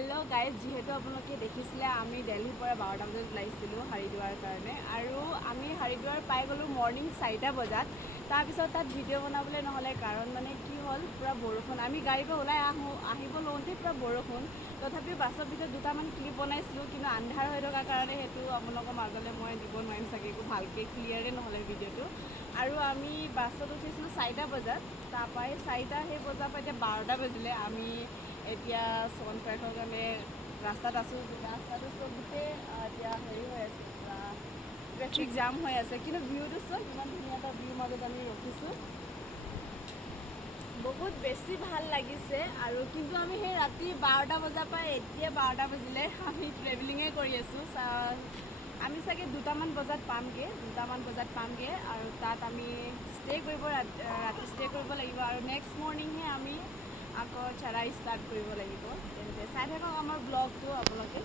Hello' guys, যিহেতু আপোনালোকে দেখিছিলে আমি দিল্লীৰ পৰা 12টা বজাত ওলাইছিলোঁ হৰিদ্বাৰৰ কাৰণে আৰু আমি হৰিদ্বাৰ পাই গ'লোঁ মৰ্ণিং 4টা বজাত। তাৰপিছত তাত ভিডিঅ' বনাবলৈ নহ'লে, কাৰণ মানে কি হ'ল, পূৰা বৰষুণ। আমি গাড়ীৰ পৰা ওলাই আহিব লওঁতেই পূৰা বৰষুণ। তথাপিও বাছৰ ভিতৰত দুটামান ক্লিপ বনাইছিলোঁ, কিন্তু আন্ধাৰ হৈ থকাৰ কাৰণে সেইটো আপোনালোকৰ মাজলৈ মই দিব নোৱাৰিম চাগে, একো ভালকৈ ক্লিয়াৰে নহ'লে ভিডিঅ'টো। আৰু আমি বাছত উঠিছিলোঁ 4টা বজাত, তাৰপৰাই 4টা সেই বজাৰ পৰা এতিয়া 12টা বাজিলে। আমি এতিয়া চনপাৰ্কৰ কাৰণে ৰাস্তাত আছোঁ। ৰাস্তাটো চব গোটেই এতিয়া হেৰি হৈ আছে, ট্ৰেফিক জাম হৈ আছে, কিন্তু ভিউটো চোৱা কিমান ধুনীয়া এটা ভিউৰ মাজত আমি ৰখিছোঁ। বহুত বেছি ভাল লাগিছে। আৰু কিন্তু আমি সেই ৰাতি 12টা বজাৰ পৰা এতিয়া 12টা বাজিলে আমি ট্ৰেভেলিঙে কৰি আছোঁ। আমি চাগে 2টামান বজাত পামগৈ আৰু তাত আমি ষ্টে' কৰিব, ৰাতি ষ্টে' কৰিব লাগিব আৰু নেক্সট মৰ্ণিংহে আমি আকৌ চৰাই ষ্টাৰ্ট কৰিব লাগিব। তেন্তে চাই থাকক আমাৰ ব্লগটো আপোনালোকে।